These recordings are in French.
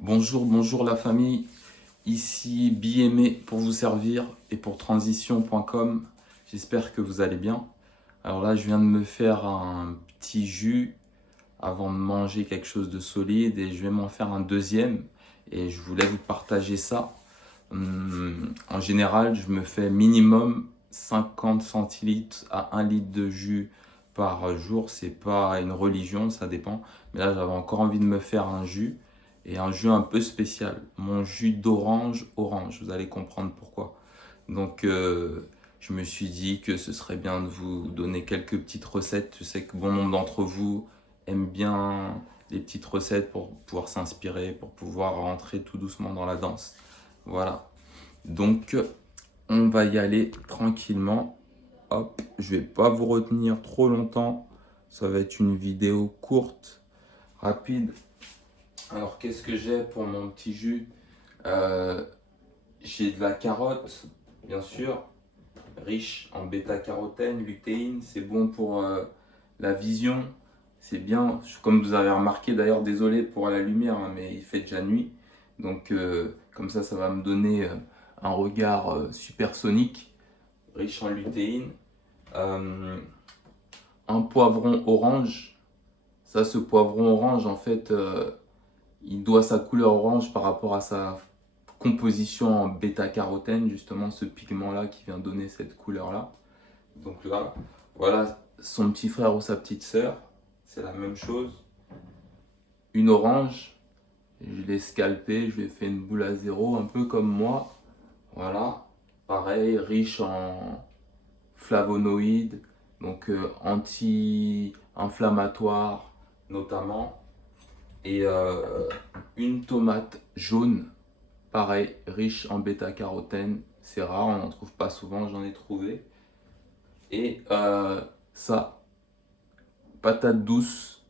Bonjour, bonjour la famille, ici Biémé pour vous servir et pour transition.com. J'espère que vous allez bien. Alors là, je viens de me faire un petit jus avant de manger quelque chose de solide et je vais m'en faire un deuxième et je voulais vous partager ça. En général, je me fais minimum 50 centilitres à 1 litre de jus par jour. C'est pas une religion, ça dépend. Mais là, j'avais encore envie de me faire un jus et un jus un peu spécial. Mon jus d'orange orange. Vous allez comprendre pourquoi. Donc, je me suis dit que ce serait bien de vous donner quelques petites recettes. Je sais que bon nombre d'entre vous aiment bien les petites recettes pour pouvoir s'inspirer, pour pouvoir rentrer tout doucement dans la danse. Voilà. Donc, on va y aller tranquillement. Hop, je vais pas vous retenir trop longtemps. Ça va être une vidéo courte, rapide. Alors, qu'est-ce que j'ai pour mon petit jus? Euh, J'ai de la carotte, bien sûr, riche en bêta-carotène, lutéine. C'est bon pour la vision. C'est bien, comme vous avez remarqué d'ailleurs, désolé pour la lumière, hein, mais il fait déjà nuit. Donc, comme ça va me donner un regard supersonique, riche en lutéine. Euh, un poivron orange. Ça, ce poivron orange, en fait, il doit sa couleur orange par rapport à sa composition en bêta-carotène, justement, ce pigment-là qui vient donner cette couleur-là. Donc là, voilà son petit frère ou sa petite sœur. C'est la même chose. Une orange. Je l'ai scalpé, je lui ai fait une boule à zéro, un peu comme moi. Voilà. Pareil, riche en flavonoïdes, donc anti-inflammatoire notamment. Et une tomate jaune, pareil, riche en bêta-carotène. C'est rare, on n'en trouve pas souvent, j'en ai trouvé. Et ça, patate douce,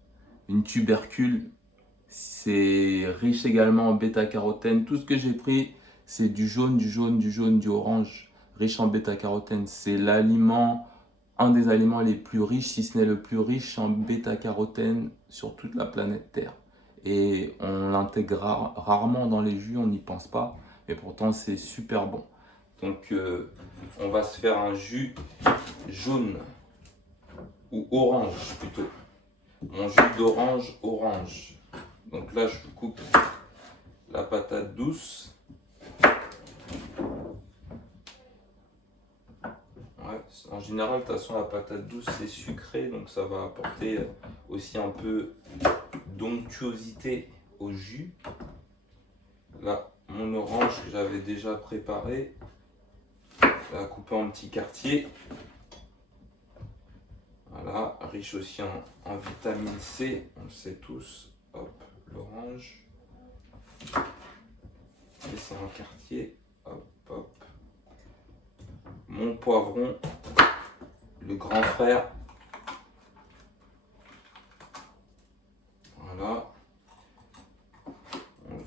une tubercule. C'est riche également en bêta-carotène. Tout ce que j'ai pris, c'est du jaune, du jaune, du jaune, du orange, riche en bêta-carotène. C'est l'aliment, un des aliments les plus riches, si ce n'est le plus riche en bêta-carotène sur toute la planète Terre. Et on l'intègre rarement dans les jus, on n'y pense pas, mais pourtant c'est super bon. Donc on va se faire un jus jaune ou orange plutôt. Mon jus d'orange orange. Donc là, je coupe la patate douce. Ouais, en général, de toute façon, la patate douce, c'est sucré, donc ça va apporter aussi un peu d'onctuosité au jus. Là, mon orange que j'avais déjà préparé, je vais la couper en petits quartiers. Voilà, riche aussi en vitamine C, on le sait tous. Hop, l'orange. Laissez en quartier. Hop, hop. Mon poivron, le grand frère. Voilà. On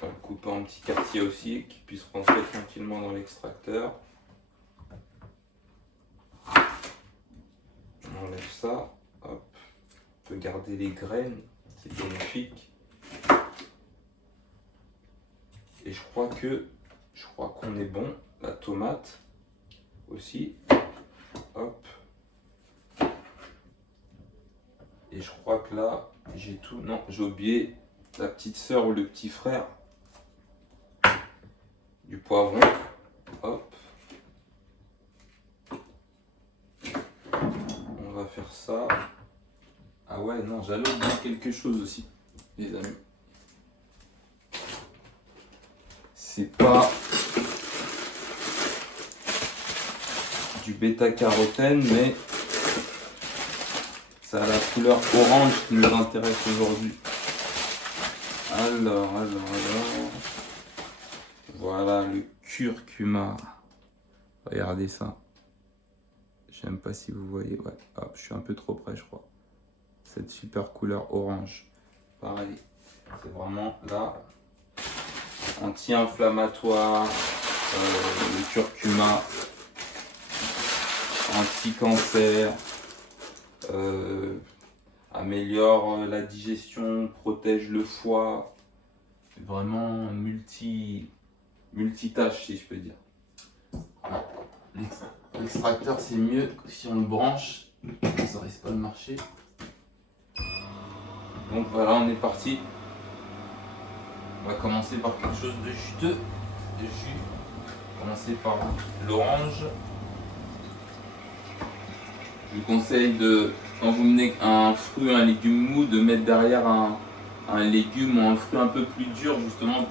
va le couper en petits quartiers aussi, qu'il puisse rentrer tranquillement dans l'extracteur. On enlève ça. Hop. On peut garder les graines, c'est bénéfique. Et je crois qu'on est bon. La tomate aussi. Hop. Et je crois que là, j'ai tout. Non, j'ai oublié la petite sœur ou le petit frère du poivron. Hop. On va faire ça. Ah ouais, non, j'allais oublier quelque chose aussi, les amis. C'est pas du bêta-carotène, mais ça a la couleur orange qui nous intéresse aujourd'hui. Alors. Voilà le curcuma. Regardez ça. Je sais même pas si vous voyez. Ouais, hop, je suis un peu trop près, je crois. Cette super couleur orange. Pareil, c'est vraiment là. Anti-inflammatoire. Le curcuma. Anti-cancer. Améliore la digestion, protège le foie, vraiment multitâche, si je peux dire. Voilà. L'extracteur, c'est mieux si on le branche, ça risque pas de marcher. Donc voilà, on est parti. On va commencer par quelque chose de juteux. On va commencer par l'orange. Je vous conseille quand vous menez un fruit, un légume mou, de mettre derrière un légume ou un fruit un peu plus dur, justement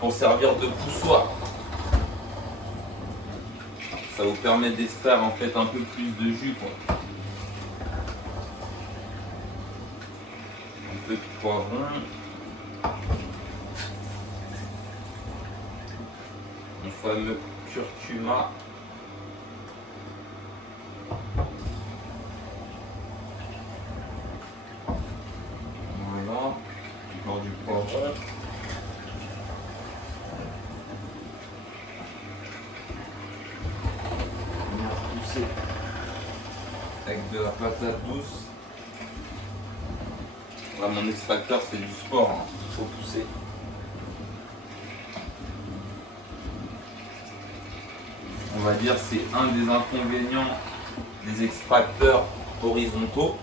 pour servir de poussoir. Ça vous permet d'extraire en fait un peu plus de jus, quoi. Un peu de poivron. Mon fameux curcuma. Voilà. Encore du poivron. Bien pousser avec de la patate douce. Là, mon extracteur, c'est du sport, hein. Il faut pousser. On va dire c'est un des inconvénients des extracteurs horizontaux,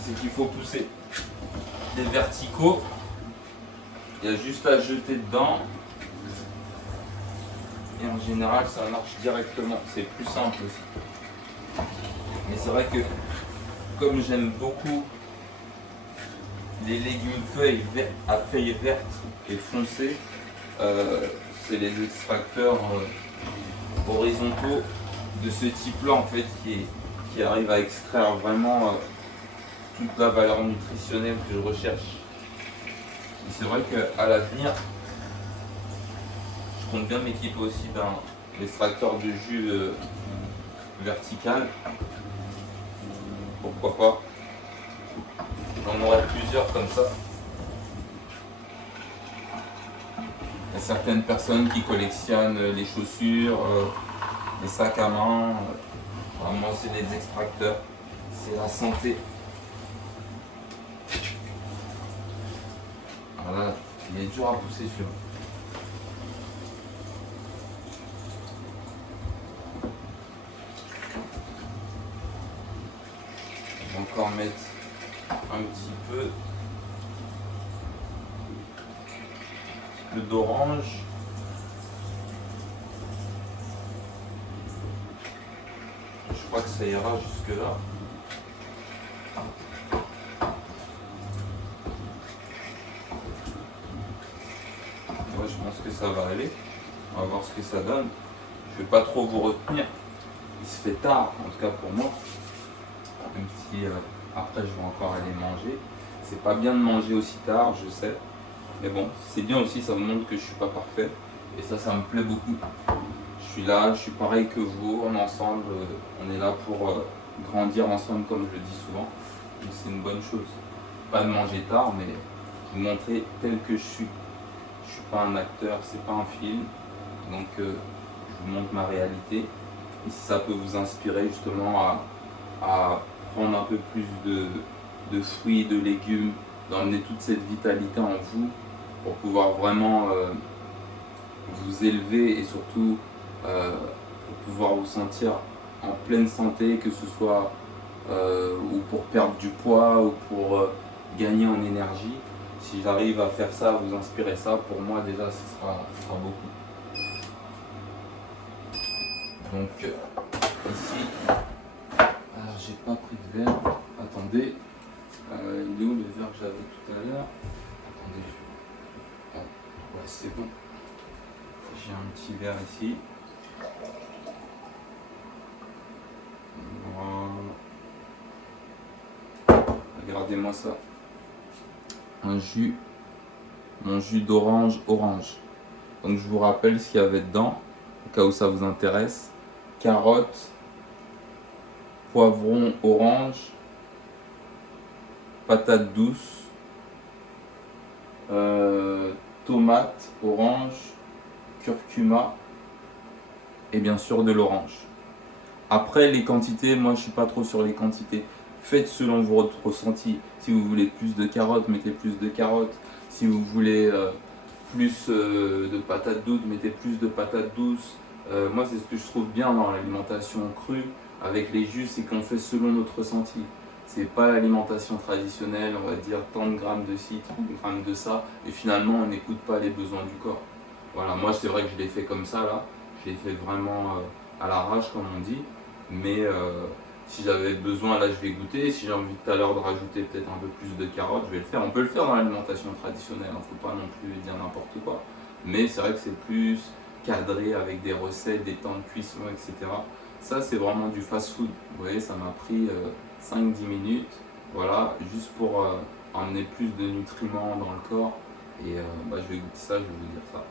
c'est qu'il faut pousser. Les verticaux, il y a juste à jeter dedans et en général ça marche directement, c'est plus simple aussi. Mais c'est vrai que comme j'aime beaucoup les légumes à feuilles vertes et foncées, c'est les extracteurs horizontaux de ce type-là en fait qui arrivent à extraire vraiment toute la valeur nutritionnelle que je recherche. Et c'est vrai qu'à l'avenir, je compte bien m'équiper aussi d'un extracteur de jus vertical. Pourquoi pas? J'en aurai plusieurs comme ça. Il y a certaines personnes qui collectionnent les chaussures, les sacs à main. Moi, c'est les extracteurs. C'est la santé. Voilà, il est dur à pousser celui-là. On va encore mettre un petit peu d'orange. Je crois que ça ira jusque là. Ouais, je pense que ça va aller. On va voir ce que ça donne. Je vais pas trop vous retenir. Il se fait tard, en tout cas pour moi. Même si après je vais encore aller manger. C'est pas bien de manger aussi tard, je sais. Mais bon, c'est bien aussi, ça me montre que je suis pas parfait. Et ça me plaît beaucoup. Je suis là, je suis pareil que vous, on est ensemble. On est là pour grandir ensemble, comme je le dis souvent. Donc c'est une bonne chose. Pas de manger tard, mais vous montrer tel que je suis. Je suis pas un acteur, c'est pas un film. Donc je vous montre ma réalité. Et si ça peut vous inspirer justement à prendre un peu plus de fruits, de légumes, d'emmener toute cette vitalité en vous pour pouvoir vraiment vous élever et surtout pour pouvoir vous sentir en pleine santé, que ce soit ou pour perdre du poids ou pour gagner en énergie. Si j'arrive à faire ça, à vous inspirer ça, pour moi déjà ce sera beaucoup. Donc ici, alors j'ai pas pris de verre, attendez, il est où le verre que j'avais tout à l'heure? Attendez, ouais c'est bon, j'ai un petit verre ici. Voilà. Regardez-moi ça, mon jus d'orange orange. Donc je vous rappelle ce qu'il y avait dedans, au cas où ça vous intéresse. Carottes, poivron orange, patates douces, tomates orange, curcuma et bien sûr de l'orange. Après les quantités, moi je suis pas trop sur les quantités. Faites selon votre ressenti. Si vous voulez plus de carottes, mettez plus de carottes. Si vous voulez plus de patates douces, mettez plus de patates douces. Moi, c'est ce que je trouve bien dans l'alimentation crue avec les jus, c'est qu'on fait selon notre ressenti. C'est pas l'alimentation traditionnelle, on va dire tant de grammes de ci, tant de grammes de ça, et finalement on n'écoute pas les besoins du corps. Voilà, moi c'est vrai que je l'ai fait comme ça là, je l'ai fait vraiment à l'arrache comme on dit, mais si j'avais besoin, là je vais goûter. Si j'ai envie tout à l'heure de rajouter peut-être un peu plus de carottes, je vais le faire. On peut le faire dans l'alimentation traditionnelle, il ne faut pas non plus dire n'importe quoi. Mais c'est vrai que c'est plus cadré avec des recettes, des temps de cuisson, etc. Ça, c'est vraiment du fast-food. Vous voyez, ça m'a pris 5-10 minutes, voilà, juste pour emmener plus de nutriments dans le corps. Et je vais goûter ça, je vais vous dire ça.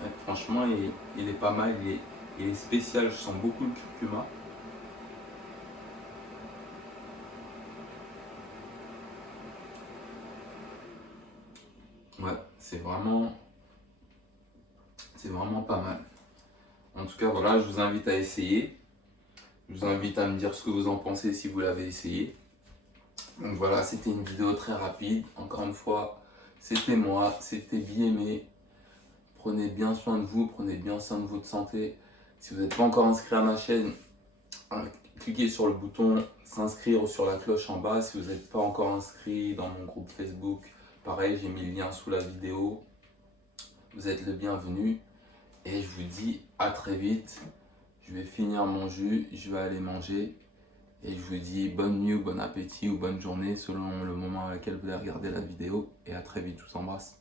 Ouais, franchement, il est pas mal, il est spécial, je sens beaucoup le curcuma. Ouais, c'est vraiment pas mal. En tout cas, voilà, je vous invite à essayer. Je vous invite à me dire ce que vous en pensez si vous l'avez essayé. Donc voilà, c'était une vidéo très rapide. Encore une fois, c'était moi, c'était BME. Prenez bien soin de vous, prenez bien soin de votre santé. Si vous n'êtes pas encore inscrit à ma chaîne, cliquez sur le bouton s'inscrire ou sur la cloche en bas. Si vous n'êtes pas encore inscrit dans mon groupe Facebook, pareil, j'ai mis le lien sous la vidéo. Vous êtes le bienvenu et je vous dis à très vite. Je vais finir mon jus, je vais aller manger et je vous dis bonne nuit ou bon appétit ou bonne journée selon le moment à lequel vous allez regarder la vidéo et à très vite, je vous embrasse.